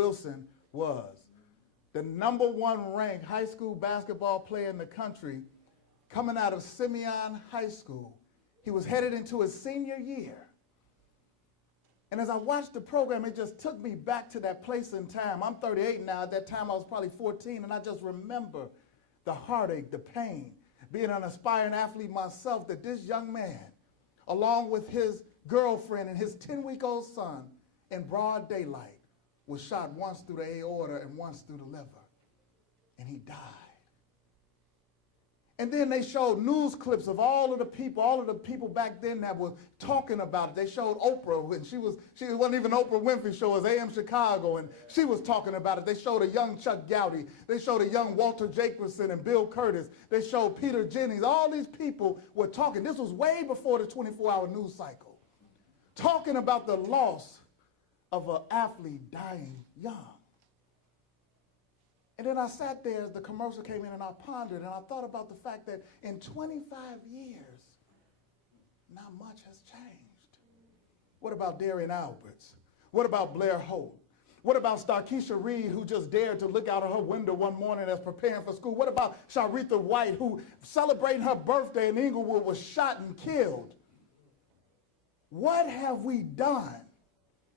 Wilson was the #1 ranked high school basketball player in the country coming out of Simeon High School. He was headed into his senior year. And as I watched the program, it just took me back to that place in time. I'm 38 now. At that time, I was probably 14, and I just remember the heartache, the pain, being an aspiring athlete myself, that this young man, along with his girlfriend and his 10-week-old son, in broad daylight, was shot once through the aorta and once through the liver, and he died. And then they showed news clips of all of the people back then that were talking about it. They showed Oprah, and she wasn't even Oprah Winfrey show, it was AM Chicago, and she was talking about it. They showed a young Chuck Gowdy. They showed a young Walter Jacobson and Bill Curtis. They showed Peter Jennings. All these people were talking. This was way before the 24-hour news cycle, talking about the loss of an athlete dying young. And then I sat there as the commercial came in, and I pondered, and I thought about the fact that in 25 years, not much has changed. What about Darian Alberts? What about Blair Holt? What about Starkeisha Reed, who just dared to look out of her window one morning as preparing for school? What about Sharitha White, who celebrating her birthday in Inglewood was shot and killed? What have we done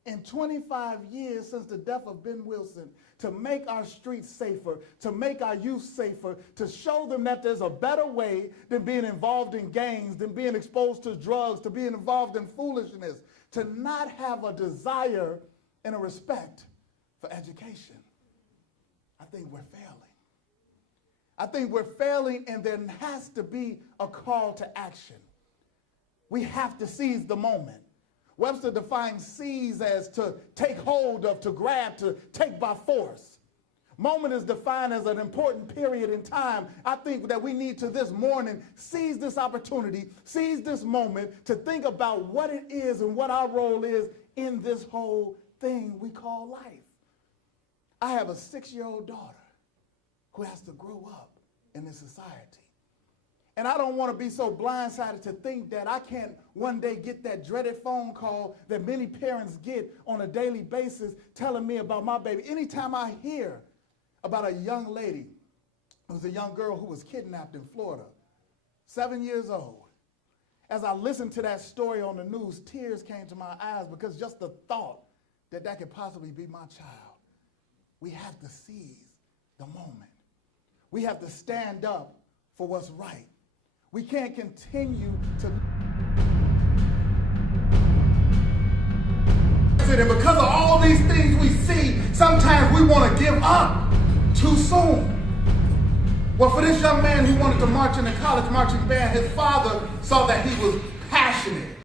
in 25 years since the death of Ben Wilson to make our streets safer, to make our youth safer, to show them that there's a better way than being involved in gangs, than being exposed to drugs, to being involved in foolishness, to not have a desire and a respect for education? I think we're failing. I think we're failing, and there has to be a call to action. We have to seize the moment. Webster defines seize as to take hold of, to grab, to take by force. Moment is defined as an important period in time. I think that we need to this morning seize this opportunity, seize this moment to think about what it is and what our role is in this whole thing we call life. I have a 6-year-old daughter who has to grow up in this society. And I don't want to be so blindsided to think that I can't one day get that dreaded phone call that many parents get on a daily basis telling me about my baby. Anytime I hear about a young lady, it was a young girl who was kidnapped in Florida, 7 years old. As I listened to that story on the news, tears came to my eyes because just the thought that that could possibly be my child. We have to seize the moment. We have to stand up for what's right. We can't continue to... And because of all these things we see, sometimes we want to give up too soon. Well, for this young man who wanted to march in the college marching band, his father saw that he was